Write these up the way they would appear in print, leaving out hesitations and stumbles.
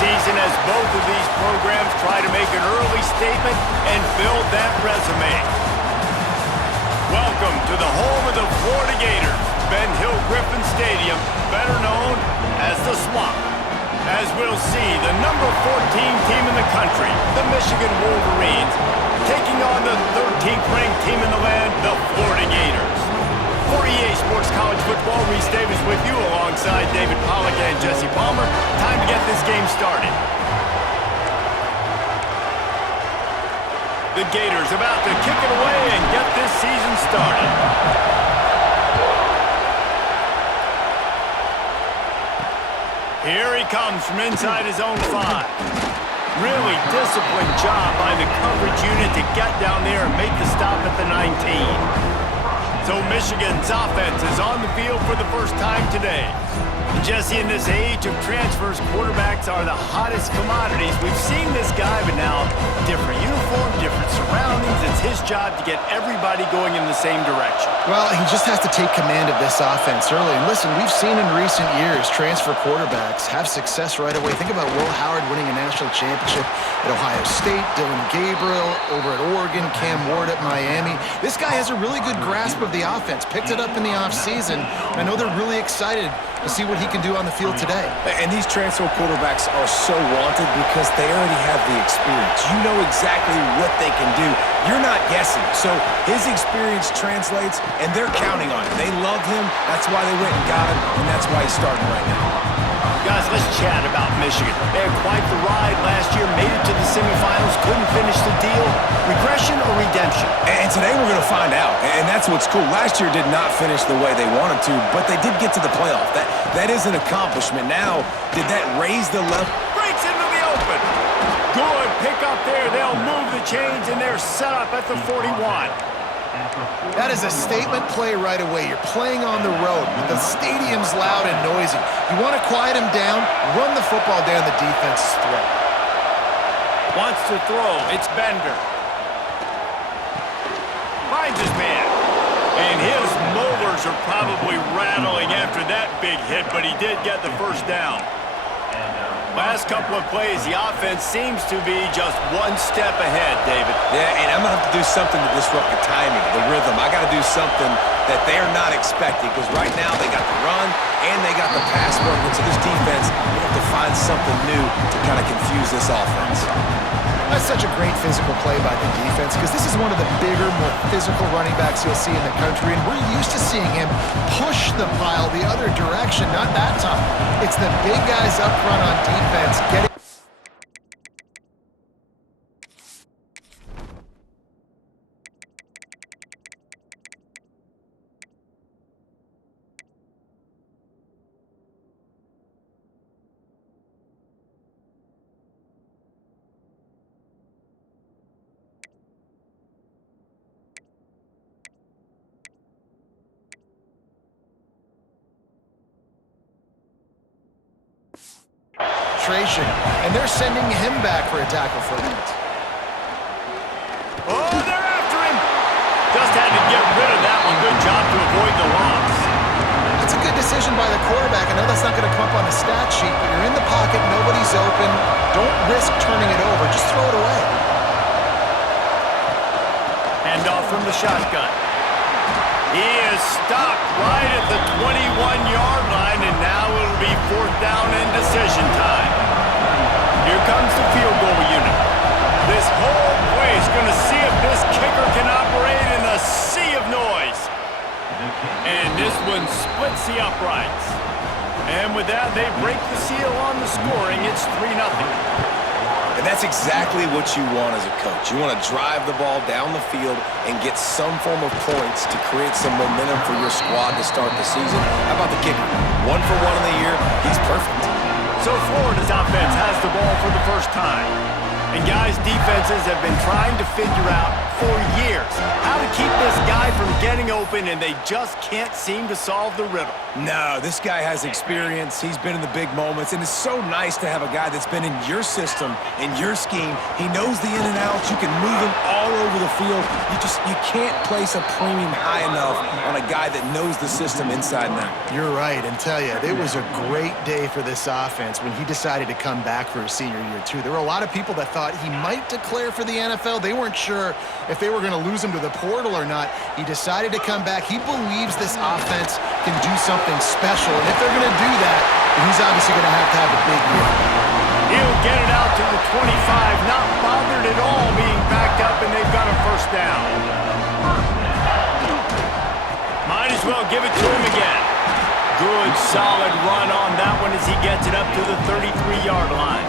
season as both of these programs try to make an early statement and build that resume. Welcome to the home of the Florida Gators, Ben Hill Griffin Stadium, better known as the Swamp. As we'll see, the number 14 team in the country, the Michigan Wolverines, taking on the 13th ranked team in the land, the Florida Gators. For EA Sports College Football, Reese Davis with you alongside David Pollack and Jesse Palmer. Time to get this game started. The Gators about to kick it away and get this season started. Here he comes from inside his own 5. Really disciplined job by the coverage unit to get down there and make the stop at the 19. So Michigan's offense is on the field for the first time today. Jesse, in this age of transfers, quarterbacks are the hottest commodities. We've seen this guy, but now different uniform, different surroundings. It's his job to get everybody going in the same direction. Well, he just has to take command of this offense early. And listen, we've seen in recent years transfer quarterbacks have success right away. Think about Will Howard winning a national championship at Ohio State, Dylan Gabriel over at Oregon, Cam Ward at Miami. This guy has a really good grasp of the offense, picked it up in the offseason. I know they're really excited to see what he can do on the field today. And these transfer quarterbacks are so wanted because they already have the experience. You know exactly what they can do. You're not guessing. So his experience translates, and they're counting on it. They love him. That's why they went and got him, and that's why he's starting right now. Guys, let's chat about Michigan. They had quite the ride last year, made it to the semifinals, couldn't finish the deal. Regression or redemption? And today we're going to find out, and that's what's cool. Last year did not finish the way they wanted to, but they did get to the playoff. That is an accomplishment. Now, did that raise the level? Breaks into the open. Good pick up there. They'll move the chains, and they're set up at the 41. That is a statement play right away. You're playing on the road, but the stadium's loud and noisy. You want to quiet him down, run the football down the defense's throat. Wants to throw. It's Bender. Finds his man. And his molars are probably rattling after that big hit, but he did get the first down. Last couple of plays, the offense seems to be just one step ahead, David. Yeah, and I'm going to have to do something to disrupt the timing, the rhythm. I got to do something that they're not expecting because right now they got the run and they got the pass working. So this defense, they have to find something new to kind of confuse this offense. That's such a great physical play by the defense because this is one of the bigger, more physical running backs you'll see in the country, and we're used to seeing him push the pile the other direction, not that time. It's the big guys up front on defense getting... and they're sending him back for a tackle for a minute. Oh, they're after him. Just had to get rid of that one. Good job to avoid the loss. That's a good decision by the quarterback. I know that's not going to come up on the stat sheet, but you're in the pocket, nobody's open. Don't risk turning it over. Just throw it away. Hand off from the shotgun. He is stopped right at the 21-yard line, and now it'll be 4th down and decision time. Here comes the field goal unit. This whole play is going to see if this kicker can operate in a sea of noise. And this one splits the uprights. And with that, they break the seal on the scoring. It's 3-0. And that's exactly what you want as a coach. You want to drive the ball down the field and get some form of points to create some momentum for your squad to start the season. How about the kicker? 1 for 1 in the year. He's perfect. So Florida's offense has the ball for the first time. And guys, defenses have been trying to figure out for years how to keep this guy from getting open, and they just can't seem to solve the riddle. No, this guy has experience. He's been in the big moments, and it's so nice to have a guy that's been in your system, in your scheme. He knows the in and outs. You can move him all over the field. You can't place a premium high enough on a guy that knows the system inside and out. You're right, and tell you, it was a great day for this offense when he decided to come back for his senior year, too. There were a lot of people that thought he might declare for the NFL. They weren't sure if they were going to lose him to the portal or not. He decided to come back. He believes this offense can do something special, and if they're going to do that, then he's obviously going to have a big year. He'll get it out to the 25, not bothered at all being backed up, and they've got a first down. Might as well give it to him again. Good, solid run on that one as he gets it up to the 33-yard line.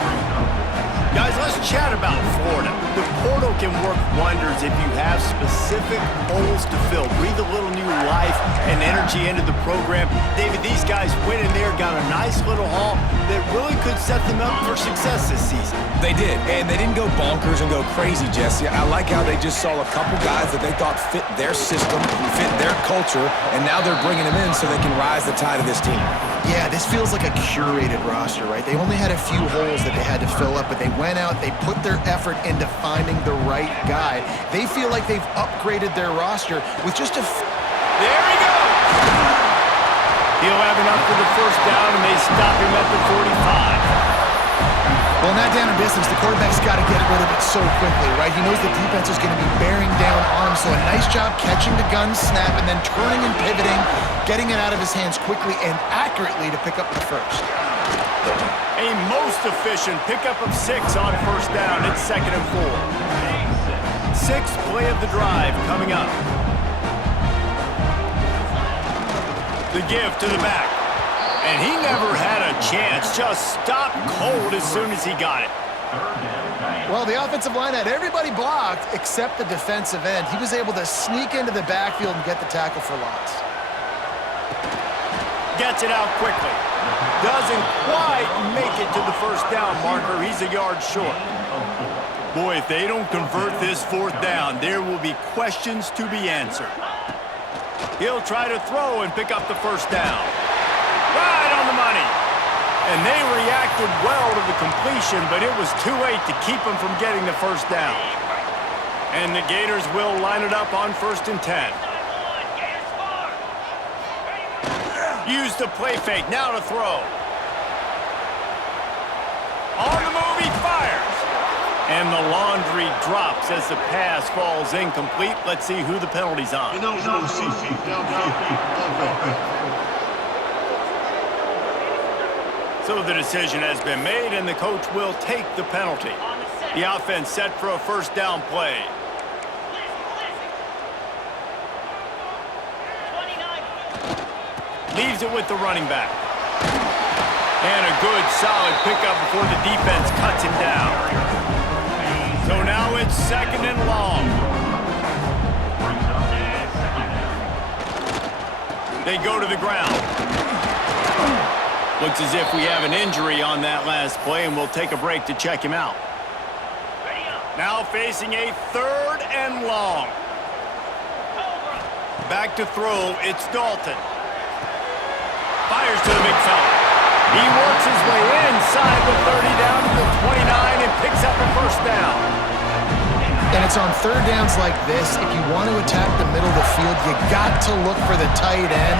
Guys, let's chat about Florida. The portal can work wonders if you have specific holes to fill. Breathe a little new life and energy into the program. David, these guys went in there, got a nice little haul that really could set them up for success this season. They did, and they didn't go bonkers and go crazy, Jesse. I like how they just saw a couple guys that they thought fit their system, fit their culture, and now they're bringing them in so they can rise the tide of this team. Yeah, this feels like a curated roster, right? They only had a few holes that they had to fill up, but they went out, they put their effort into finding the right guy. They feel like they've upgraded their roster with just a... There he goes! He'll have enough for the first down, and they stop him at the 45. Well, in that down and distance, the quarterback's got to get rid of it so quickly, right? He knows the defense is going to be bearing down on him, so a nice job catching the gun snap and then turning and pivoting, getting it out of his hands quickly and accurately to pick up the first. A most efficient pickup of 6 on first down. It's 2nd and 4. Sixth play of the drive coming up. The give to the back. And he never had a chance. Just stopped cold as soon as he got it. Well, the offensive line had everybody blocked except the defensive end. He was able to sneak into the backfield and get the tackle for loss. Gets it out quickly. Doesn't quite make it to the first down marker. He's a yard short. Boy, if they don't convert this fourth down, there will be questions to be answered. He'll try to throw and pick up the first down. Right on the money. And they reacted well to the completion, but it was too late to keep them from getting the first down. And the Gators will line it up on 1st and 10. Use the play fake, now to throw. On the move, he fires. And the laundry drops as the pass falls incomplete. Let's see who the penalty's on. So the decision has been made, and the coach will take the penalty. The offense set for a first down play. Leaves it with the running back. And a good, solid pickup before the defense cuts him down. So now it's 2nd and long. They go to the ground. Looks as if we have an injury on that last play, and we'll take a break to check him out. Now facing a 3rd and long. Back to throw, it's Dalton. Fires to the big fella. He works his way inside the 30 down to the 29 and picks up a first down. And it's on third downs like this. If you want to attack the middle of the field, you got to look for the tight end.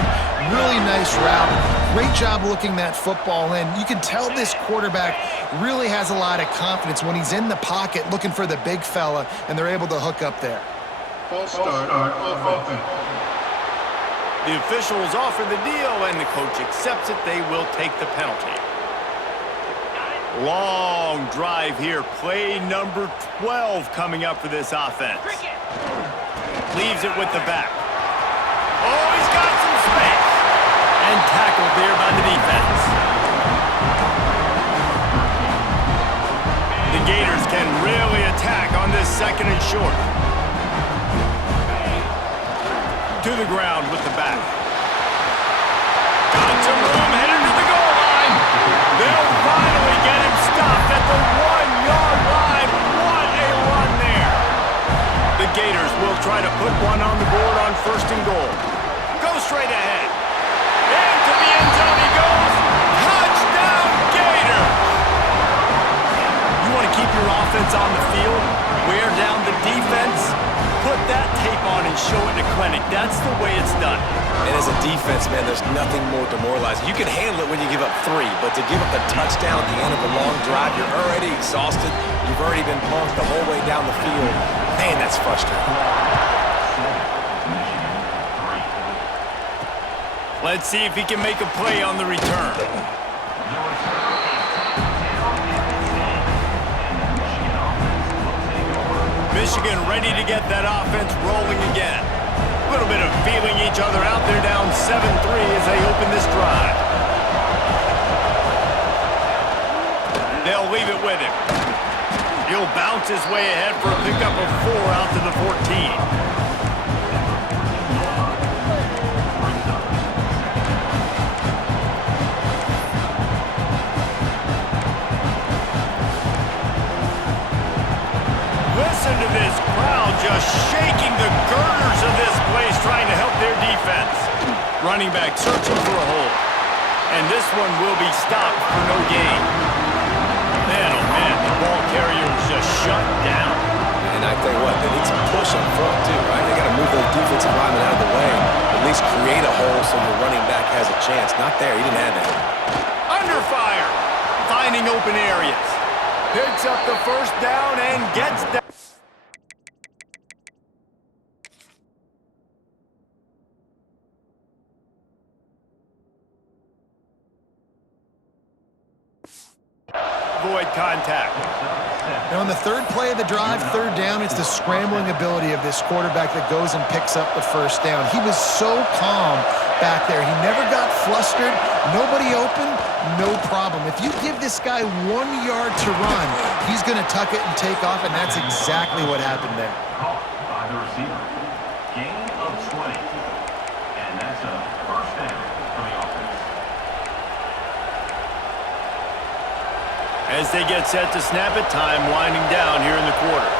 Really nice route. Great job looking that football in. You can tell this quarterback really has a lot of confidence when he's in the pocket looking for the big fella, and they're able to hook up there. False start on offense. The officials offer the deal, and the coach accepts it. They will take the penalty. Long drive here. Play number 12 coming up for this offense. Leaves it with the back. Oh, he's got some space. And tackled there by the defense. The Gators can really attack on this 2nd and short. To the ground with the back. Got some room, headed to the goal line. They'll finally get him stopped at the 1-yard line. What a run there. The Gators try to put one on the board on 1st and goal. Go straight ahead. Into the end zone he goes. Touchdown, Gators! You want to keep your offense on the field, wear down the defense, put that tape on and show it to clinic. That's the way it's done. And as a defense, man, there's nothing more demoralizing. You can handle it when you give up 3, but to give up the touchdown at the end of a long drive, you're already exhausted. You've already been punked the whole way down the field. Man, that's frustrating. Let's see if he can make a play on the return. Michigan ready to get that offense rolling again. A little bit of feeling each other out there, down 7-3 as they open this drive. They'll leave it with him. He'll bounce his way ahead for a pickup of 4 out to the 14. Listen to this crowd just shaking the girders of this place, trying to help their defense. Running back searching for a hole. And this one will be stopped for no gain. Man, oh man, the ball carrier was just shut down. And I tell you what, they need some push up front too, right? They got to move those defensive linemen out of the way. At least create a hole so the running back has a chance. Not there, he didn't have that. Under fire, finding open areas. Picks up the 1st down and gets down. Avoid contact. Now, on the 3rd play of the drive, 3rd down, it's the scrambling ability of this quarterback that goes and picks up the 1st down. He was so calm back there. He never got flustered. Nobody open, no problem. If you give this guy 1 yard to run, he's going to tuck it and take off, and that's exactly what happened there. Caught by the receiver. Gain of 20. And that's a 1st down for the offense. As they get set to snap it, time winding down here in the quarter.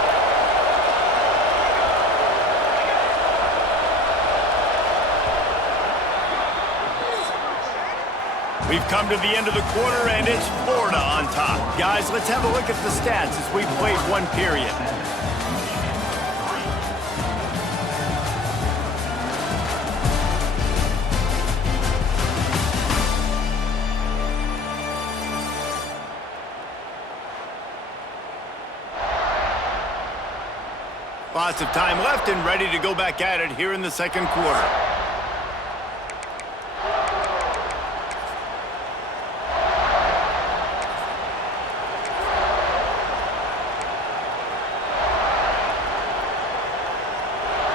We've come to the end of the quarter, and it's Florida on top. Guys, let's have a look at the stats as we've played 1 period. Lots of time left and ready to go back at it here in the 2nd quarter.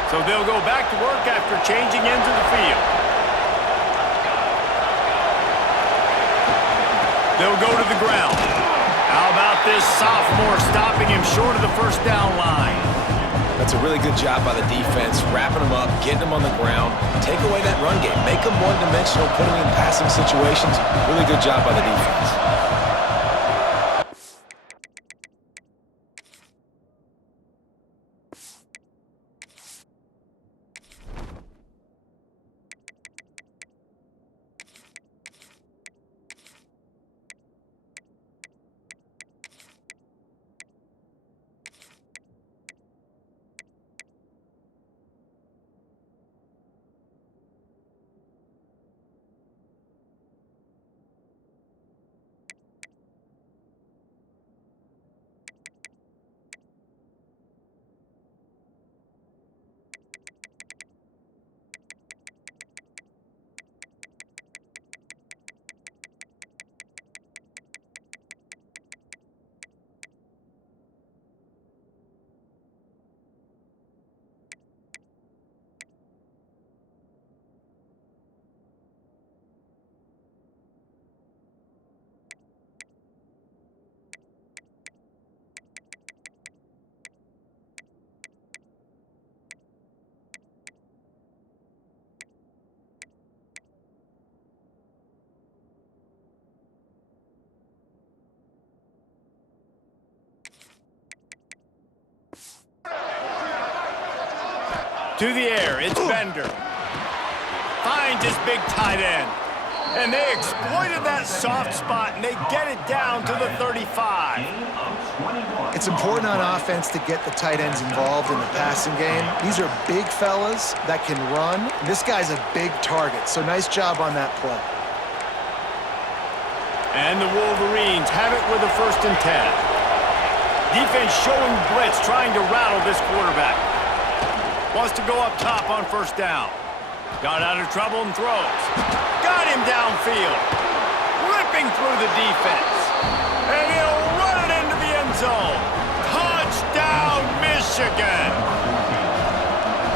So they'll go back to work after changing into the field. They'll go to the ground. How about this sophomore stopping him short of the 1st down line? That's a really good job by the defense, wrapping them up, getting them on the ground, take away that run game, make them one-dimensional, put them in passing situations. Really good job by the defense. To the air, it's Bender. Finds his big tight end. And they exploited that soft spot, and they get it down to the 35. It's important on offense to get the tight ends involved in the passing game. These are big fellas that can run. This guy's a big target, so nice job on that play. And the Wolverines have it with a 1st and 10. Defense showing blitz, trying to rattle this quarterback. Wants to go up top on 1st down. Got out of trouble and throws. Got him downfield. Ripping through the defense. And he'll run it into the end zone. Touchdown, Michigan!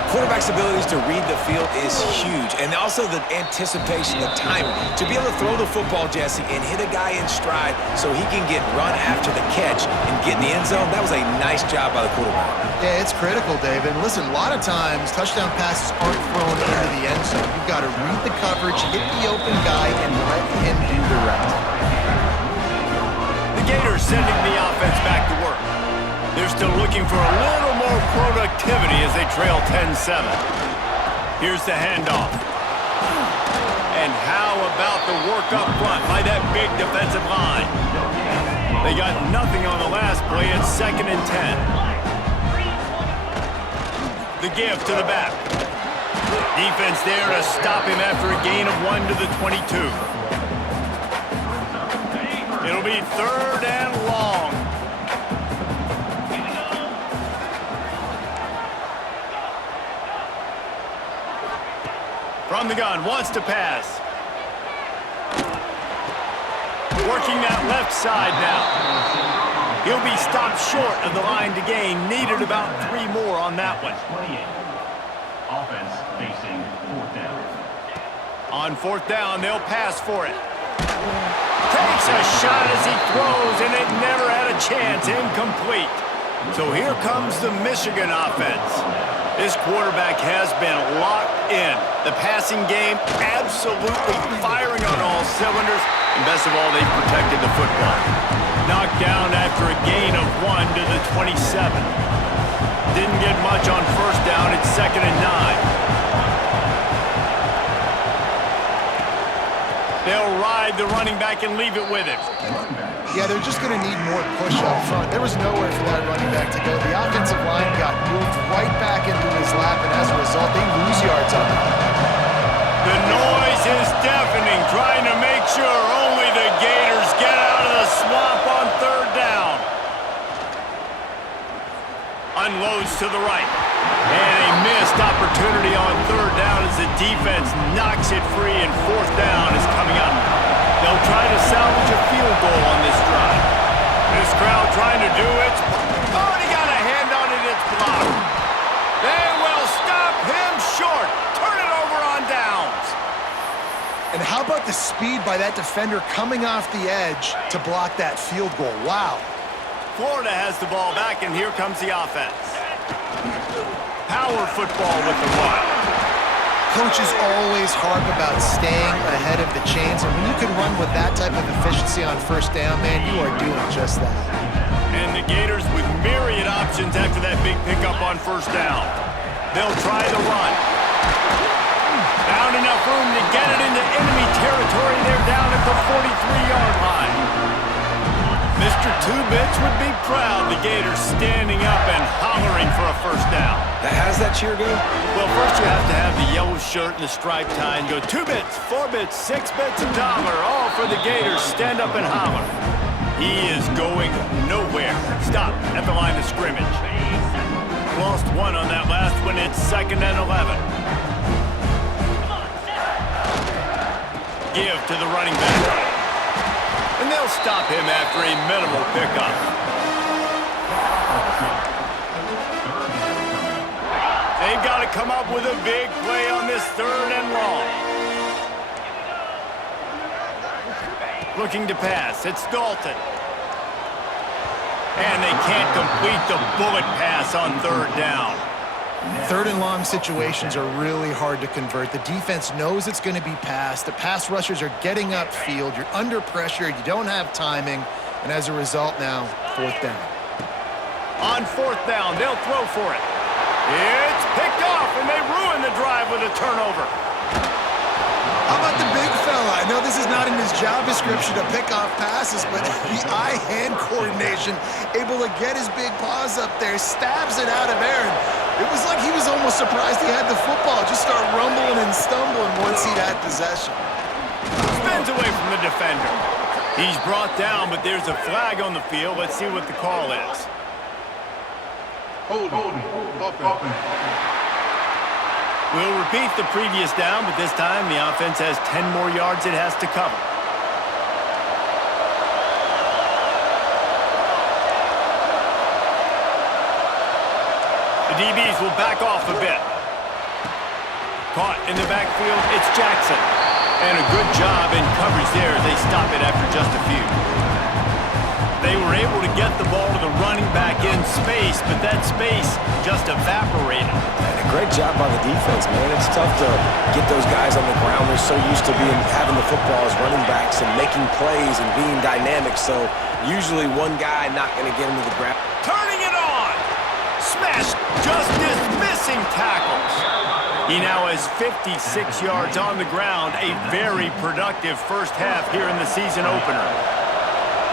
Quarterback's abilities to read the field is huge, and also the anticipation, the timing. To be able to throw the football, Jesse, and hit a guy in stride so he can get run after the catch and get in the end zone, that was a nice job by the quarterback. Yeah, it's critical, David. And listen, a lot of times, touchdown passes aren't thrown into the end zone. You've got to read the coverage, hit the open guy, and let him do the rest. The Gators sending the offense back to work. They're still looking for a little more productivity as they trail 10-7. Here's the handoff. And how about the work up front by that big defensive line? They got nothing on the last play. It's 2nd and 10. The give to the back. Defense there to stop him after a gain of 1 to the 22. It'll be 3rd and long. From the gun, wants to pass. Working that left side now. He'll be stopped short of the line to gain. Needed about 3 more on that one. 28. Offense facing 4th down. On 4th down, they'll pass for it. Takes a shot as he throws, and it never had a chance. Incomplete. So here comes the Michigan offense. This quarterback has been locked in. The passing game absolutely firing on all cylinders. And best of all, they've protected the football. Knocked down after a gain of 1 to the 27. Didn't get much on 1st down. It's 2nd and 9. They'll ride the running back and leave it with him. Yeah, they're just going to need more push up front. There was nowhere for that running back to go. The offensive line got moved right back into his lap, and as a result, they lose yards on him. The noise is deafening, trying to make sure only the Gators get out of the swamp on 3rd down. Unloads to the right. And a missed opportunity on 3rd down as the defense knocks it free, and 4th down is coming up. They'll try to salvage a field goal on this drive. This crowd trying to do it. Oh, he got a hand on it. It's blocked. They will stop him short. Turn it over on downs. And how about the speed by that defender coming off the edge to block that field goal? Wow. Florida has the ball back, and here comes the offense. Power football with the one. Coaches always harp about staying ahead of the chains, and when you can run with that type of efficiency on 1st down, man, you are doing just that. And the Gators with myriad options after that big pickup on 1st down. They'll try the run. Found enough room to get it into enemy territory. They're down at the 43-yard line. Mr. Two-Bits would be proud. The Gators standing up and hollering for a 1st down. Now, how does that cheer go? Well, first you have to have the yellow shirt and the striped tie and go 2 bits, 4 bits, 6 bits, $1, all for the Gators. Stand up and holler. He is going nowhere. Stop at the line of scrimmage. Lost 1 on that last one. It's 2nd and 11. Give to the running back. And they'll stop him after a minimal pickup. They've got to come up with a big play on this 3rd and long. Looking to pass. It's Dalton. And they can't complete the bullet pass on 3rd down. 3rd and long situations are really hard to convert. The defense knows it's going to be passed. The pass rushers are getting upfield. You're under pressure. You don't have timing. And as a result now, 4th down. On 4th down, they'll throw for it. It's picked off and they ruin the drive with a turnover. How about the big fella? I know this is not in his job description to pick off passes, but the eye-hand coordination, able to get his big paws up there, stabs it out of Aaron. It was like he was almost surprised he had the football. Just start rumbling and stumbling once he'd had possession. Spins away from the defender. He's brought down, but there's a flag on the field. Let's see what the call is. Holding. Offense. We'll repeat the previous down, but this time the offense has 10 more yards it has to cover. The DBs will back off a bit. Caught in the backfield, it's Jackson. And a good job in coverage there as they stop it after just a few. They were able to get the ball to the running back in space, but that space just evaporated. And a great job by the defense, man. It's tough to get those guys on the ground. They're so used to having the football as running backs and making plays and being dynamic. So usually one guy not going to get him to the ground. Turning it on! Smash! Just dismissing tackles. He now has 56 yards on the ground. A very productive first half here in the season opener.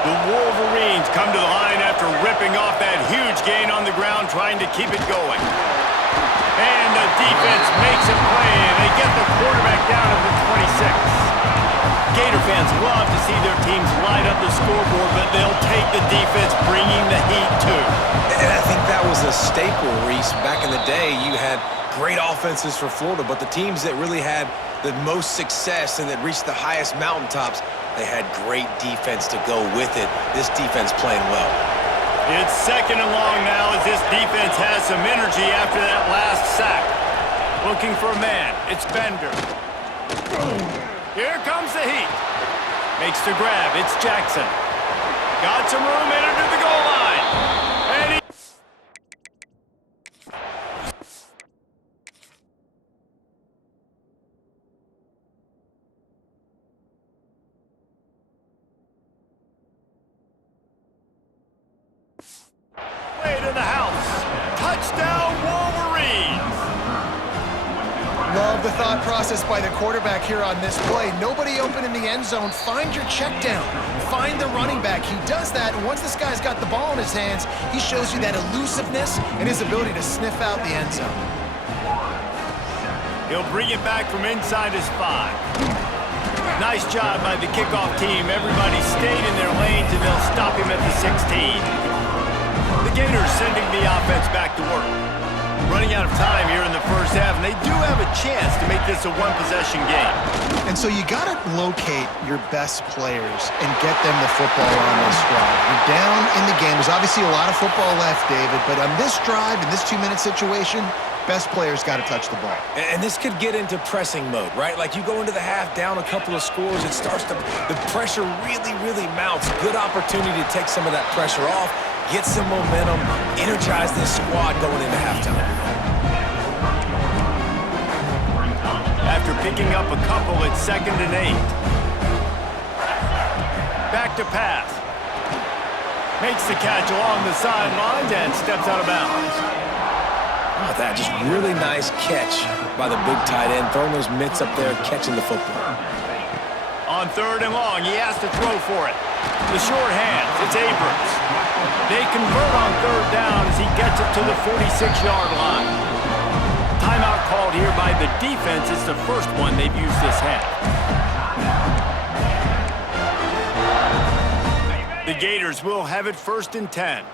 The Wolverines come to the line after ripping off that huge gain on the ground, trying to keep it going. And the defense makes a play, and they get the quarterback down at the 26. Gator fans love to see their teams light up the scoreboard, but they'll take the defense bringing the heat too. And I think that was a staple, Reese. Back in the day, you had great offenses for Florida, but the teams that really had the most success and that reached the highest mountaintops, they had great defense to go with it. This defense playing well. It's second and long now as this defense has some energy after that last sack. Looking for a man. It's Bender. Here comes the heat. Makes the grab. It's Jackson. Got some room, entered to the goal line. And he... way to the house. Touchdown, Wolverines. Love the thought process by the quarterback here on this play. Nobody open in the end zone. Find your check down. Find the running back. He does that, and once this guy's got the ball in his hands, he shows you that elusiveness and his ability to sniff out the end zone. He'll bring it back from inside his 5. Nice job by the kickoff team. Everybody stayed in their lanes, and they'll stop him at the 16. The Gators sending the offense back to work. Running out of time here in the first half, and they do have a chance to make this a one-possession game. And so you got to locate your best players and get them the football on this drive. You're down in the game. There's obviously a lot of football left, David, but on this drive, in this 2-minute situation, best players got to touch the ball. And this could get into pressing mode, right? Like you go into the half down a couple of scores, it starts to, the pressure really mounts. Good opportunity to take some of that pressure off, get some momentum, energize this squad going into halftime. After picking up a couple, it's 2nd and 8. Back to pass. Makes the catch along the sidelines and steps out of bounds. Oh, that just really nice catch by the big tight end, throwing those mitts up there, catching the football. On 3rd and long, he has to throw for it. The short hands, it's Abrams. They convert on 3rd down as he gets it to the 46-yard line. Timeout called here by the defense. It's the first one they've used this half. The Gators will have it 1st and 10.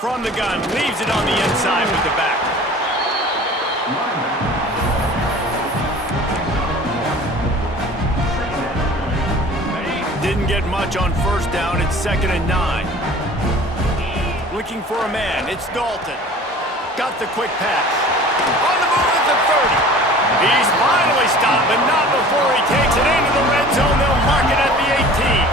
From the gun, leaves it on the inside with the back. Didn't get much on 1st down. It's 2nd and 9. Looking for a man. It's Dalton. Got the quick pass. On the move at the 30. He's finally stopped, but not before he takes it into the red zone. They'll mark it at the 18.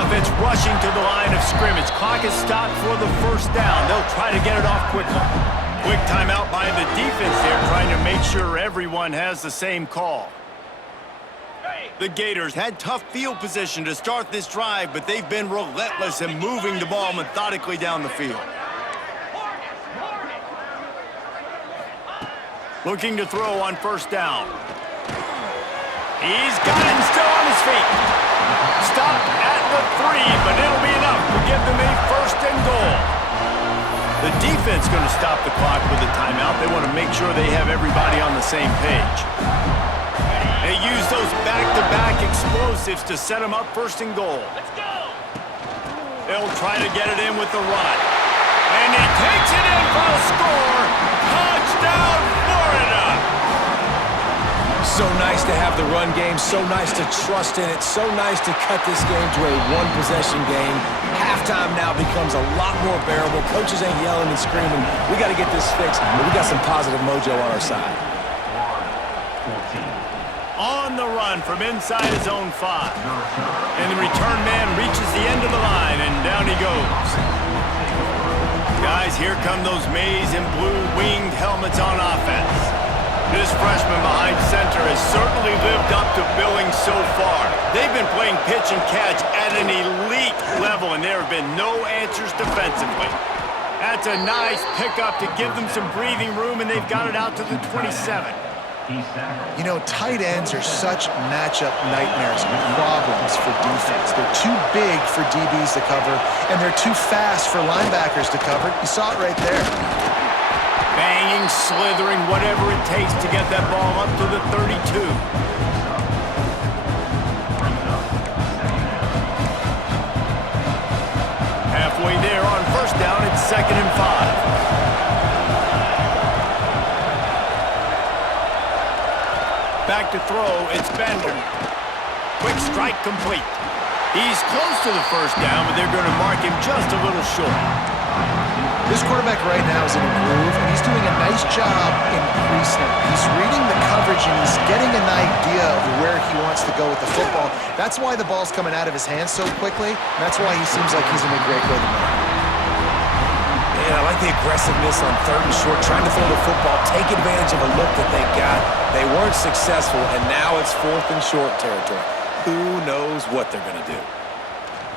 Offense rushing to the line of scrimmage. Clock is stopped for the 1st down. They'll try to get it off quickly. Quick timeout by the defense there, trying to make sure everyone has the same call. The Gators had tough field position to start this drive, but they've been relentless in moving the ball methodically down the field. Looking to throw on first down. He's got it and still on his feet. Stopped at the 3, but it'll be enough to give them a first and goal. The defense going to stop the clock with a timeout. They want to make sure they have everybody on the same page. They use those back-to-back explosives to set them up first and goal. Let's go! They'll try to get it in with the run. And he takes it in for a score. Touchdown, Florida! So nice to have the run game, so nice to trust in it, so nice to cut this game to a one-possession game. Halftime now becomes a lot more bearable. Coaches ain't yelling and screaming. We got to get this fixed, but we got some positive mojo on our side. On the run from inside his own 5. And the return man reaches the end of the line, and down he goes. Guys, here come those maize and blue winged helmets on offense. This freshman behind center has certainly lived up to billing so far. They've been playing pitch and catch at an elite level, and there have been no answers defensively. That's a nice pickup to give them some breathing room, and they've got it out to the 27. You know, tight ends are such matchup nightmares and problems for defense. They're too big for DBs to cover, and they're too fast for linebackers to cover. You saw it right there. Banging, slithering, whatever it takes to get that ball up to the 32. Halfway there on first down, it's 2nd and 5. Back to throw, it's Bender. Quick strike complete. He's close to the first down, but they're going to mark him just a little short. This quarterback right now is in a groove, and he's doing a nice job in pre-snap. He's reading the coverage, and he's getting an idea of where he wants to go with the football. That's why the ball's coming out of his hands so quickly, and that's why he seems like he's in a great rhythm. Yeah, I like the aggressiveness on 3rd and short, trying to throw the football, take advantage of a look that they got. They weren't successful, and now it's 4th and short territory. Who knows what they're going to do?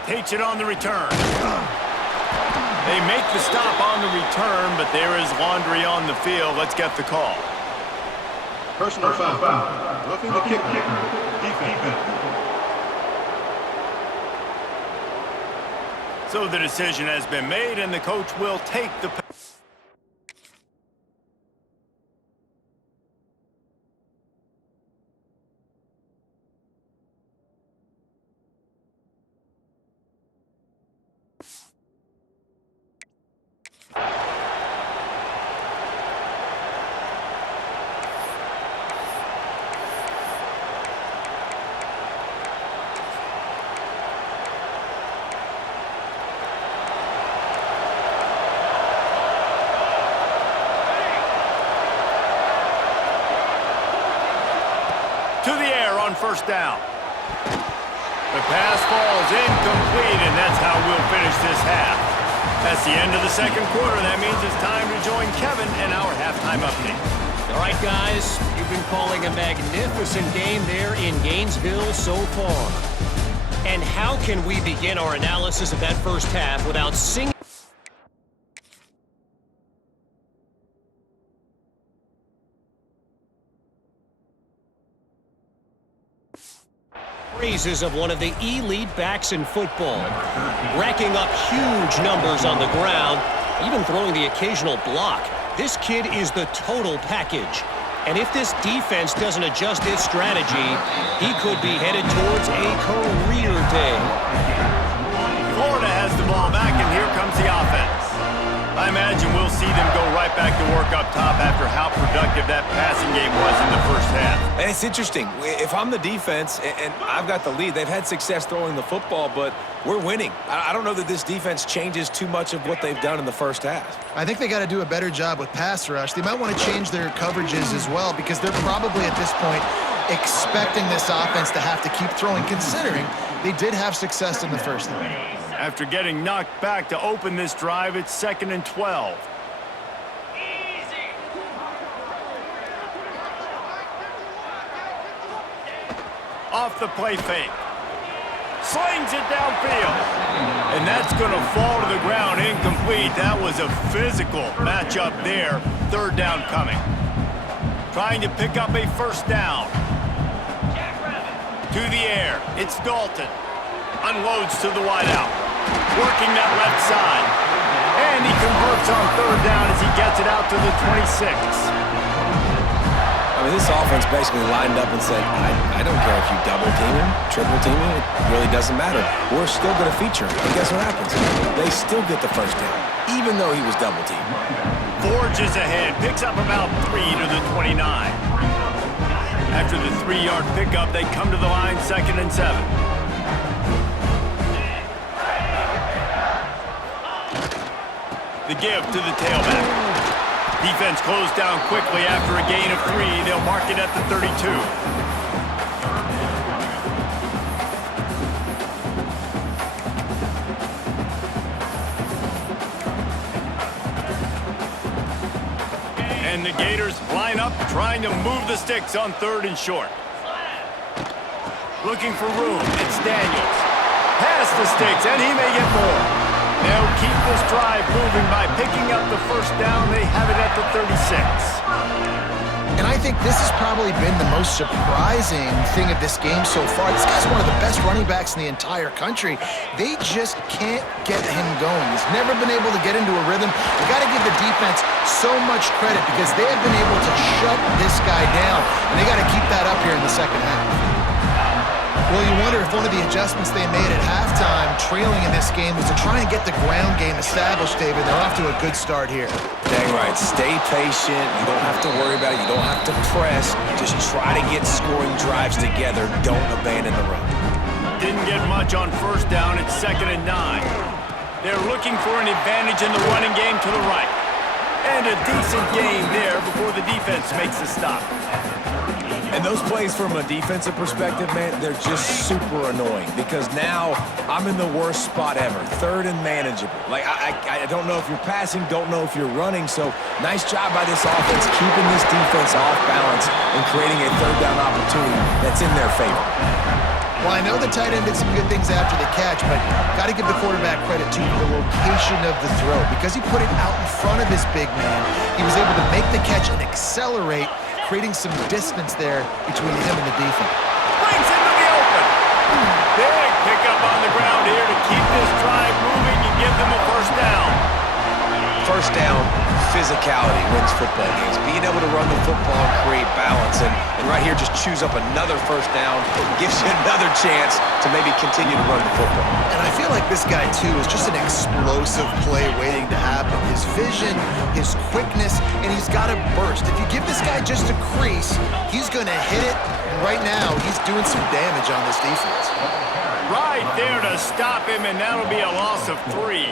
Takes it on the return. They make the stop on the return, but there is laundry on the field. Let's get the call. Personal foul. Roughing the kicker. Defense. So the decision has been made, and the coach will take the... to the air on first down. The pass falls incomplete, and that's how we'll finish this half. That's the end of the second quarter. That means it's time to join Kevin and our halftime update. All right, guys, you've been calling a magnificent game there in Gainesville so far. And how can we begin our analysis of that first half without singing praises of one of the elite backs in football, racking up huge numbers on the ground, even throwing the occasional block. This kid is the total package. And if this defense doesn't adjust its strategy, he could be headed towards a career day. Florida has the ball back, and here comes the offense. I imagine we'll see them go right back to work up top after how productive that passing game was in the first half. And it's interesting. If I'm the defense and I've got the lead, they've had success throwing the football, but we're winning. I don't know that this defense changes too much of what they've done in the first half. I think they got to do a better job with pass rush. They might want to change their coverages as well, because they're probably at this point expecting this offense to have to keep throwing, considering they did have success in the first half. After getting knocked back to open this drive, it's 2nd and 12. off the play fake. Slings it downfield. And that's going to fall to the ground incomplete. That was a physical matchup there. Third down coming. Trying to pick up a first down. To the air. It's Dalton. Unloads to the wideout. Working that left side. And he converts on third down as he gets it out to the 26. I mean, this offense basically lined up and said, I don't care if you double team him, triple team him, it really doesn't matter. We're still going to feature him. And guess what happens? They still get the first down, even though he was double teamed. Forges ahead, picks up about 3 to the 29. After the 3-yard pickup, they come to the line, 2nd and 7. The give to the tailback. Defense closed down quickly after a gain of 3. They'll mark it at the 32. And the Gators line up, trying to move the sticks on 3rd and short. Looking for room. It's Daniels. Past the sticks, and he may get more. They'll keep this drive moving by picking up the first down. They have it at the 36. And I think this has probably been the most surprising thing of this game so far. This guy's one of the best running backs in the entire country. They just can't get him going. He's never been able to get into a rhythm. You got to give the defense so much credit because they have been able to shut this guy down, and they got to keep that up here in the second half. Well, you wonder if one of the adjustments they made at halftime, trailing in this game, was to try and get the ground game established, David. They're off to a good start here. Dang right. Stay patient. You don't have to worry about it. You don't have to press. Just try to get scoring drives together. Don't abandon the run. Didn't get much on first down. It's 2nd and 9. They're looking for an advantage in the running game to the right. And a decent game there before the defense makes the stop. And those plays from a defensive perspective, man, they're just super annoying because now I'm in the worst spot ever. 3rd and manageable. Like, I don't know if you're passing, don't know if you're running. So nice job by this offense keeping this defense off balance and creating a 3rd down opportunity that's in their favor. Well, I know the tight end did some good things after the catch, but got to give the quarterback credit, too, for the location of the throw. Because he put it out in front of his big man, he was able to make the catch and accelerate, creating some distance there between him and the defense. Brings into the open. Big pickup on the ground here to keep this drive moving and give them a first down. First down, physicality wins football games. Being able to run the football and create balance. And right here, just choose up another first down. Gives you another chance to maybe continue to run the football. And I feel like this guy, too, is just an explosive play waiting to happen. His vision, his quickness, and he's got a burst. If you give this guy just a crease, he's going to hit it. And right now, he's doing some damage on this defense. Right there to stop him, and that'll be a loss of 3.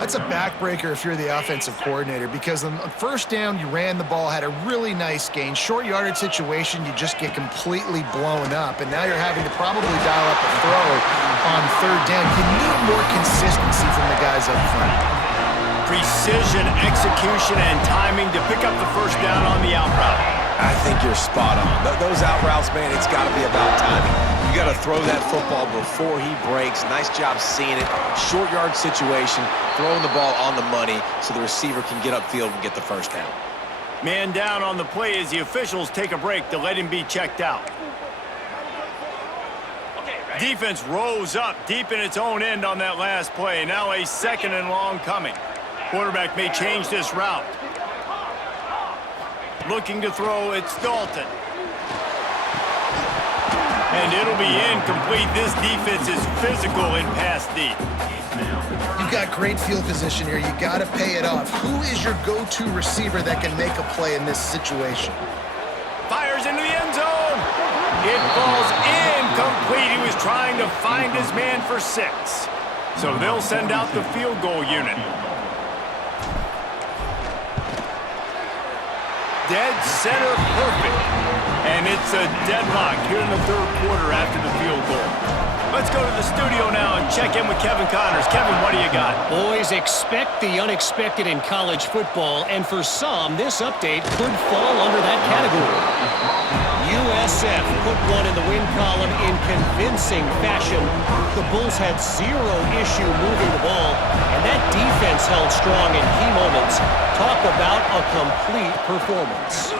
That's a backbreaker if you're the offensive coordinator because on first down, you ran the ball, had a really nice gain. Short yardage situation, you just get completely blown up, and now you're having to probably dial up a throw on 3rd down. You need more consistency from the guys up front. Precision, execution, and timing to pick up the first down on the out route. I think you're spot on. Those out routes, man, it's got to be about timing. You got to throw that football before he breaks. Nice job seeing it. Short yard situation, throwing the ball on the money so the receiver can get upfield and get the first down. Man down on the play as the officials take a break to let him be checked out. Defense rose up deep in its own end on that last play. Now a 2nd and long coming. Quarterback may change this route. Looking to throw, it's Dalton. And it'll be incomplete. This defense is physical in pass deep. You've got great field position here. You got to pay it off. Who is your go-to receiver that can make a play in this situation? Fires into the end zone. It falls incomplete. He was trying to find his man for 6. So they'll send out the field goal unit. Dead center perfect. And it's a deadlock here in the 3rd quarter after the field goal. Let's go to the studio now and check in with Kevin Connors. Kevin, what do you got? Boys, expect the unexpected in college football, and for some, this update could fall under that category. You USF put one in the win column in convincing fashion. The Bulls had zero issue moving the ball, and that defense held strong in key moments. Talk about a complete performance.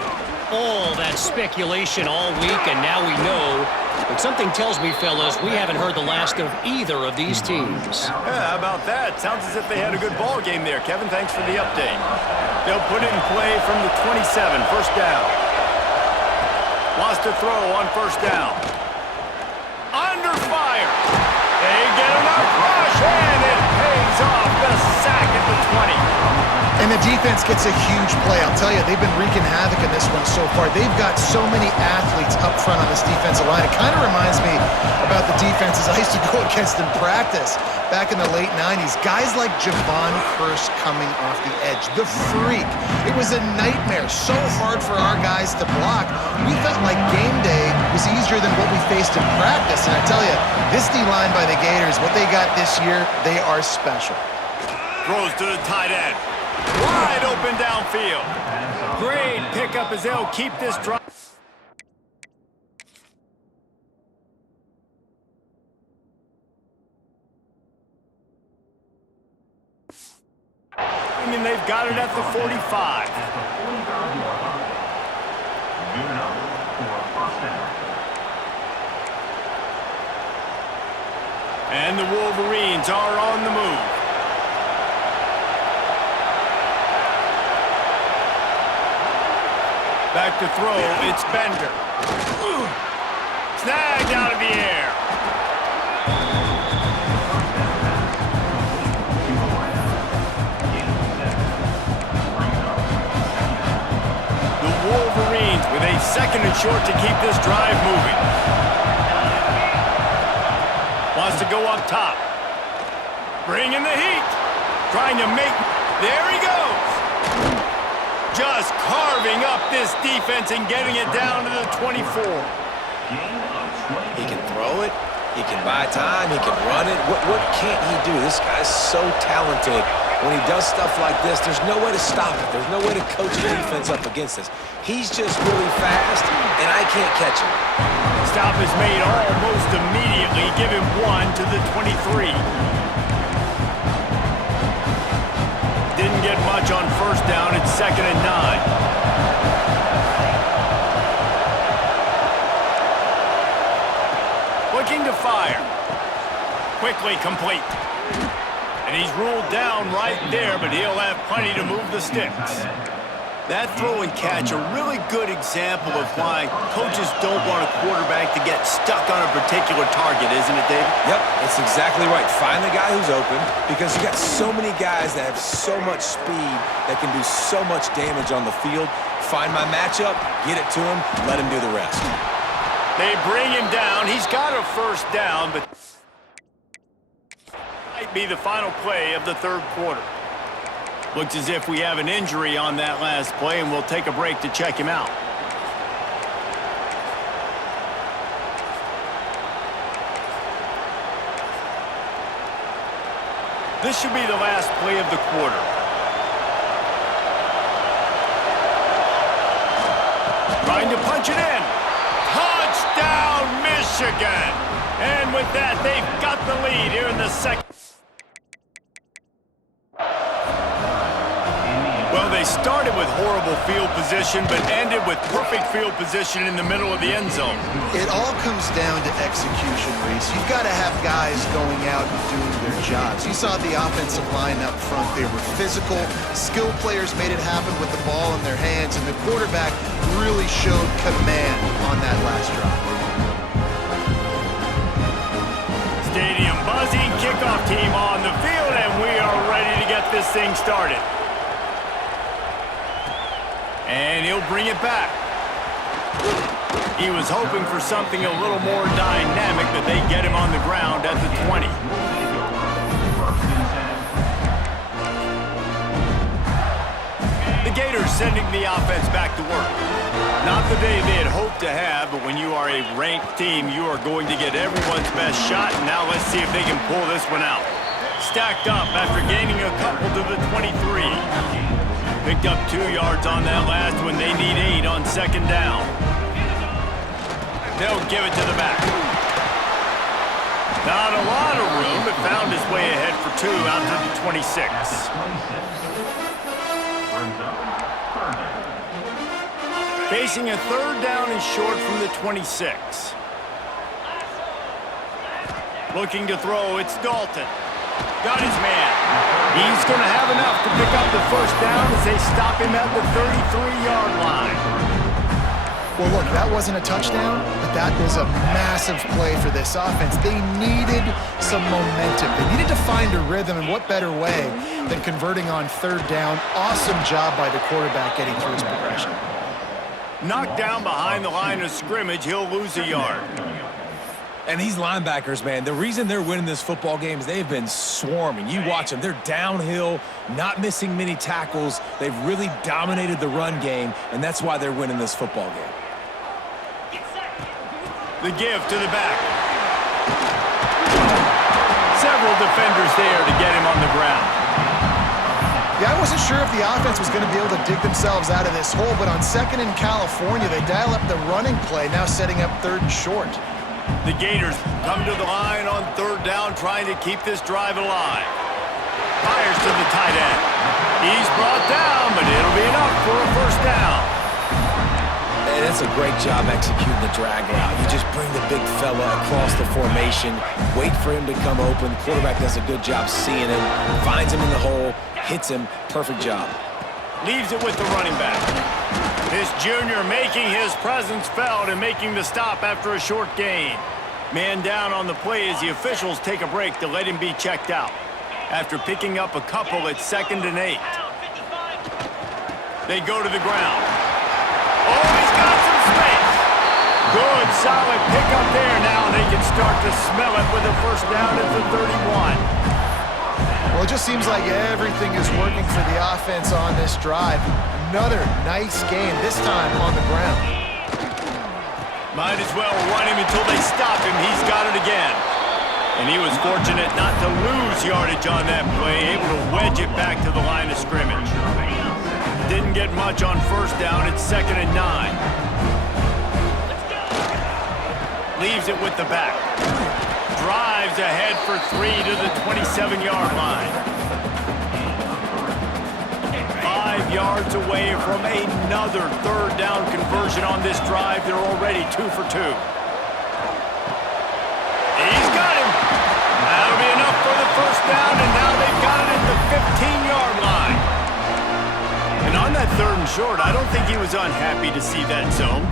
All that speculation all week, and now we know. But something tells me, fellas, we haven't heard the last of either of these teams. Yeah, how about that? Sounds as if they had a good ball game there. Kevin, thanks for the update. They'll put it in play from the 27, first down. Lost a throw on first down. Under fire. They get enough rush, and it pays off. The sack at the 20. And the defense gets a huge play. I'll tell you, they've been wreaking havoc in this one so far. They've got so many athletes up front on this defensive line. It kind of reminds me about the defenses I used to go against in practice back in the late 90s. Guys like Javon Curse coming off the edge. The freak. It was a nightmare. So hard for our guys to block. We felt like game day was easier than what we faced in practice. And I tell you, this D-line by the Gators, what they got this year, they are special. Throws to the tight end. Wide open downfield. Great pickup as they'll keep this drive. And they've got it at the 45. Moving up for a first down. And the Wolverines are on the move. Back to throw, it's Bender. Snagged out of the air. The Wolverines with a second and short to keep this drive moving. Wants to go up top. Bringing the heat. Trying to make... There he goes. Just carving up this defense and getting it down to the 24. He can throw it. He can buy time. He can run it. What can't he do? This guy's so talented. When he does stuff like this, there's no way to stop it. There's no way to coach the defense up against this. He's just really fast, and I can't catch him. Stop is made almost immediately. Give him one to the 23. Didn't get much on first down. It's 2nd and 9. Looking to fire. Quickly complete. And he's ruled down right there, but he'll have plenty to move the sticks. That throw and catch, a really good example of why coaches don't want a quarterback to get stuck on a particular target, isn't it, David? Yep, that's exactly right. Find the guy who's open, because you got so many guys that have so much speed that can do so much damage on the field. Find my matchup, get it to him, let him do the rest. They bring him down. He's got a first down, but might be the final play of the third quarter. Looks as if we have an injury on that last play, and we'll take a break to check him out. This should be the last play of the quarter. Trying to punch it in. Touchdown, Michigan! And with that, they've got the lead here in the second. Well, they started with horrible field position, but ended with perfect field position in the middle of the end zone. It all comes down to execution, Reese. You've got to have guys going out and doing their jobs. You saw the offensive line up front. They were physical. Skilled players made it happen with the ball in their hands, and the quarterback really showed command on that last drive. Stadium buzzing, kickoff team on the field, and we are ready to get this thing started. And he'll bring it back. He was hoping for something a little more dynamic, but they get him on the ground at the 20. The Gators sending the offense back to work. Not the day they had hoped to have, but when you are a ranked team, you are going to get everyone's best shot. And now let's see if they can pull this one out. Stacked up after gaining a couple to the 23. Picked up 2 yards on that last one. They need 8 on second down. They'll give it to the back. Not a lot of room, but found his way ahead for 2 out to the 26. Facing a 3rd down and short from the 26. Looking to throw, it's Dalton. Got his man. He's going to have enough to pick up the 1st down as they stop him at the 33-yard line. Well, look, that wasn't a touchdown, but that was a massive play for this offense. They needed some momentum. They needed to find a rhythm, and what better way than converting on 3rd down. Awesome job by the quarterback getting through his progression. Knocked down behind the line of scrimmage, he'll lose a yard. And these linebackers, man, the reason they're winning this football game is they've been swarming. You watch them. They're downhill, not missing many tackles. They've really dominated the run game, and that's why they're winning this football game. The give to the back. Several defenders there to get him on the ground. Yeah, I wasn't sure if the offense was going to be able to dig themselves out of this hole, but on 2nd in California, they dial up the running play, now setting up 3rd and short. The Gators come to the line on 3rd down, trying to keep this drive alive. Fires to the tight end. He's brought down, but it'll be enough for a 1st down. Hey, that's a great job executing the drag route. You just bring the big fella across the formation, wait for him to come open. The quarterback does a good job seeing him, finds him in the hole, hits him. Perfect job. Leaves it with the running back. This junior making his presence felt and making the stop after a short gain. Man down on the play as the officials take a break to let him be checked out. After picking up a couple at 2nd and 8. They go to the ground. Oh, he's got some space. Good, solid pickup there. Now they can start to smell it with a 1st down at the 31. Well, it just seems like everything is working for the offense on this drive. Another nice game, this time on the ground. Might as well run him until they stop him. He's got it again. And he was fortunate not to lose yardage on that play, able to wedge it back to the line of scrimmage. Didn't get much on 1st down. It's 2nd and 9. Leaves it with the back. Drives ahead for 3 to the 27-yard line. 5 yards away from another 3rd down conversion on this drive. They're already 2 for 2. He's got him. That'll be enough for the 1st down, and now they've got it at the 15-yard line. And on that 3rd and short, I don't think he was unhappy to see that zone.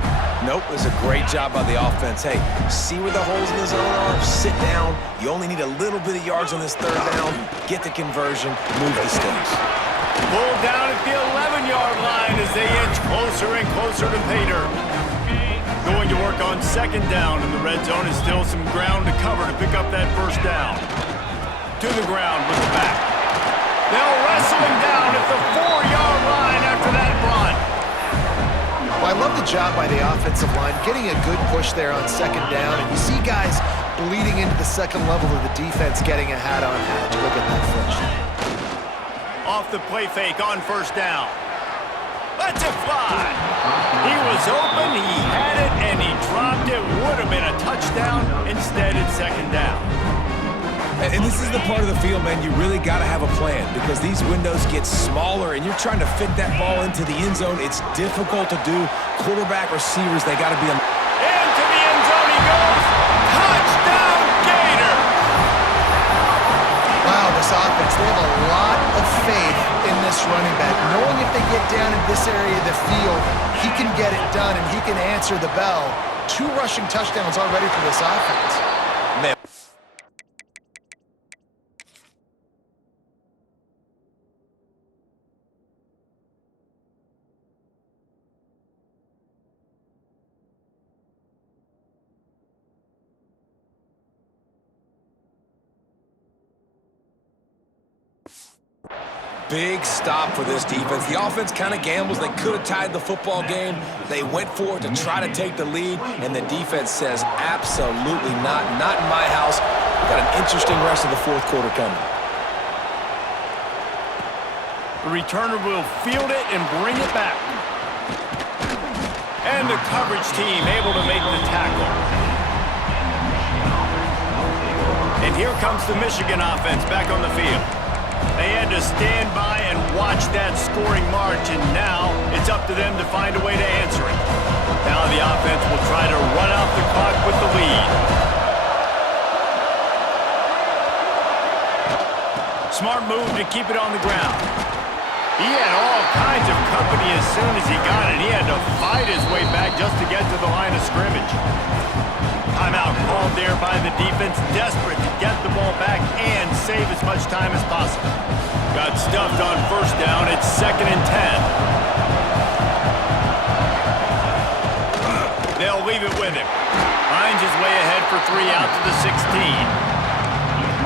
Nope, it was a great job by the offense. Hey, see where the holes in the zone are? Sit down. You only need a little bit of yards on this 3rd down. Get the conversion. Move the sticks. Pulled down at the 11-yard line as they inch closer and closer to pay dirt. Going to work on 2nd down, and the red zone is still some ground to cover to pick up that 1st down. To the ground with the back. They'll wrestle him down at the 4-yard line after that run. Well, I love the job by the offensive line, getting a good push there on 2nd down, and you see guys bleeding into the 2nd level of the defense getting a hat-on-hat to look at that first. Off the play fake on 1st down. Let's it fly. He was open, he had it, and he dropped it. Would have been a touchdown. Instead, it's 2nd down. And this is the part of the field, man, you really got to have a plan because these windows get smaller and you're trying to fit that ball into the end zone. It's difficult to do. Quarterback, receivers, they got to be on. Into the end zone he goes. Touchdown, Gator. Wow, this offense, they have a lot of faith in this running back. Knowing if they get down in this area of the field, he can get it done and he can answer the bell. 2 rushing touchdowns already for this offense. Man. Big stop for this defense. The offense kind of gambles. They could have tied the football game. They went for it to try to take the lead, and the defense says, absolutely not. Not in my house. We've got an interesting rest of the 4th quarter coming. The returner will field it and bring it back. And the coverage team able to make the tackle. And here comes the Michigan offense back on the field. They had to stand by and watch that scoring march, and now it's up to them to find a way to answer it. Now the offense will try to run out the clock with the lead. Smart move to keep it on the ground. He had all kinds of company as soon as he got it. He had to fight his way back just to get to the line of scrimmage. Timeout called there by the defense, desperate to get the ball back and save as much time as possible. Got stuffed on first down. It's 2nd and 10. They'll leave it with him. Finds his way ahead for 3 out to the 16.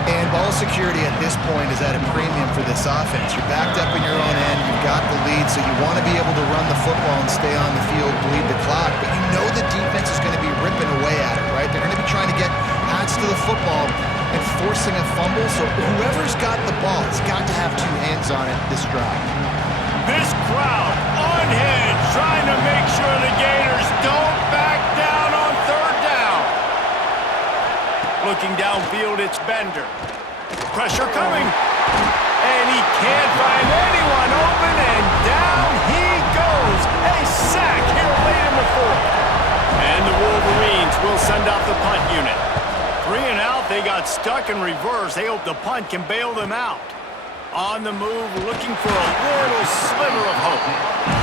And ball security at this point is at a premium for this offense. You're backed up in your own end. You've got the lead, so you want to be able to run the football and stay on the field, bleed the clock. But you know the defense is going to be ripping away at it, right? They're going to be trying to get hats to the football and forcing a fumble. So whoever's got the ball has got to have 2 hands on it this drive. This crowd unhinged, trying to make sure the Gators don't back down on 3rd down. Looking downfield, it's Bender. Pressure coming. And he can't find anyone open, and down he goes. A sack here late in the 4th. And the Wolverines will send out the punt unit. 3 and out, they got stuck in reverse. They hope the punt can bail them out. On the move, looking for a little sliver of hope.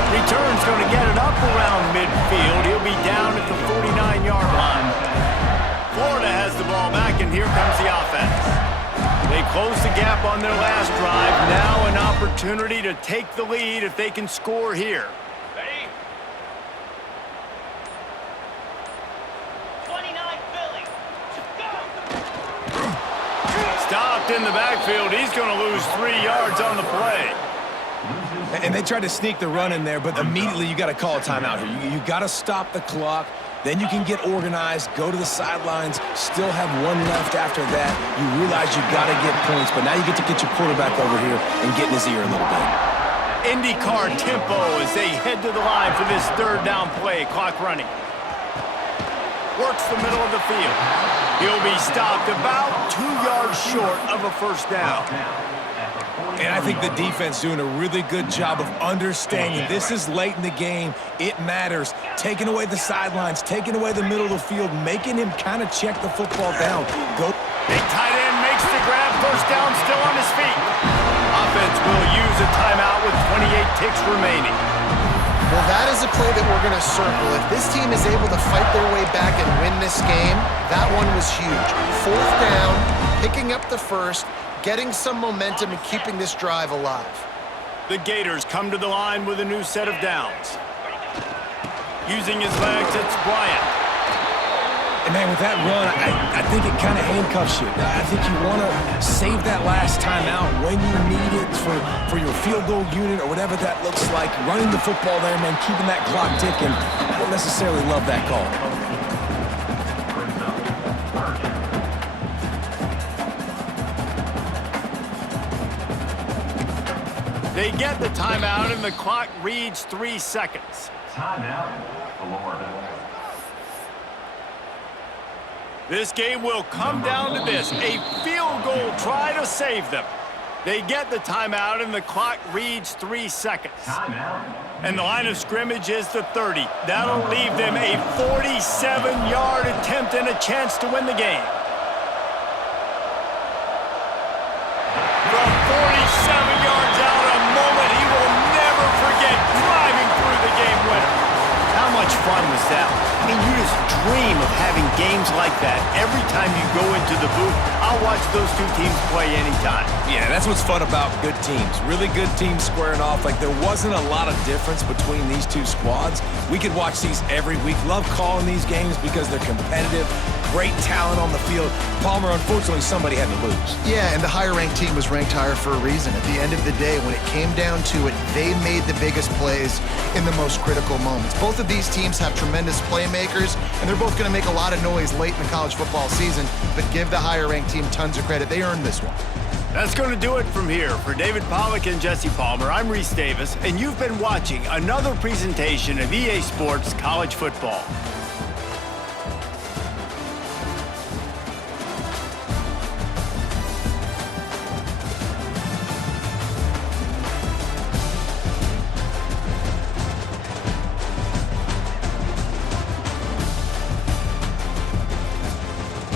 Return's going to get it up around midfield. He'll be down at the 49-yard line. Florida has the ball back, and here comes the offense. They close the gap on their last drive. Now an opportunity to take the lead if they can score here. Ready? 29 Philly. Go! Stopped in the backfield. He's going to lose 3 yards on the play. And they tried to sneak the run in there, but immediately you got to call a timeout here. You got to stop the clock. Then you can get organized, go to the sidelines, still have 1 left after that. You realize you got to get points, but now you get to get your quarterback over here and get in his ear a little bit. IndyCar tempo as they head to the line for this 3rd down play. Clock running. Works the middle of the field. He'll be stopped about 2 yards short of a 1st down. And I think the defense doing a really good job of understanding this is late in the game. It matters. Taking away the sidelines, taking away the middle of the field, making him kind of check the football down. Go. Big tight end makes the grab. 1st down, still on his feet. Offense will use a timeout with 28 ticks remaining. Well, that is a play that we're going to circle. If this team is able to fight their way back and win this game, that one was huge. 4th down, picking up the 1st, getting some momentum and keeping this drive alive. The Gators come to the line with a new set of downs. Using his legs, it's Bryant. And man, with that run, I think it kind of handcuffs you. I think you want to save that last time out when you need it for your field goal unit or whatever that looks like. Running the football there, man, keeping that clock ticking. I don't necessarily love that call. They get the timeout, and the clock reads 3 seconds. Timeout, Florida. This game will come down to this, a field goal try to save them. They get the timeout, and the clock reads 3 seconds. Timeout. And the line of scrimmage is the 30. That'll leave them a 47-yard attempt and a chance to win the game. From 47 yards out, a moment he will never forget, driving through the game winner. How much fun was that? I mean, you just dream of having games like that every time you go into the booth. I'll watch those 2 teams play anytime. Yeah, that's what's fun about good teams. Really good teams squaring off. Like, there wasn't a lot of difference between these 2 squads. We could watch these every week. Love calling these games because they're competitive. Great talent on the field. Palmer, unfortunately, somebody had to lose. Yeah, and the higher-ranked team was ranked higher for a reason. At the end of the day, when it came down to it, they made the biggest plays in the most critical moments. Both of these teams have tremendous playmakers, and they're both going to make a lot of noise late in the college football season, but give the higher-ranked team tons of credit. They earned this one. That's going to do it from here. For David Pollack and Jesse Palmer, I'm Reese Davis, and you've been watching another presentation of EA Sports College Football.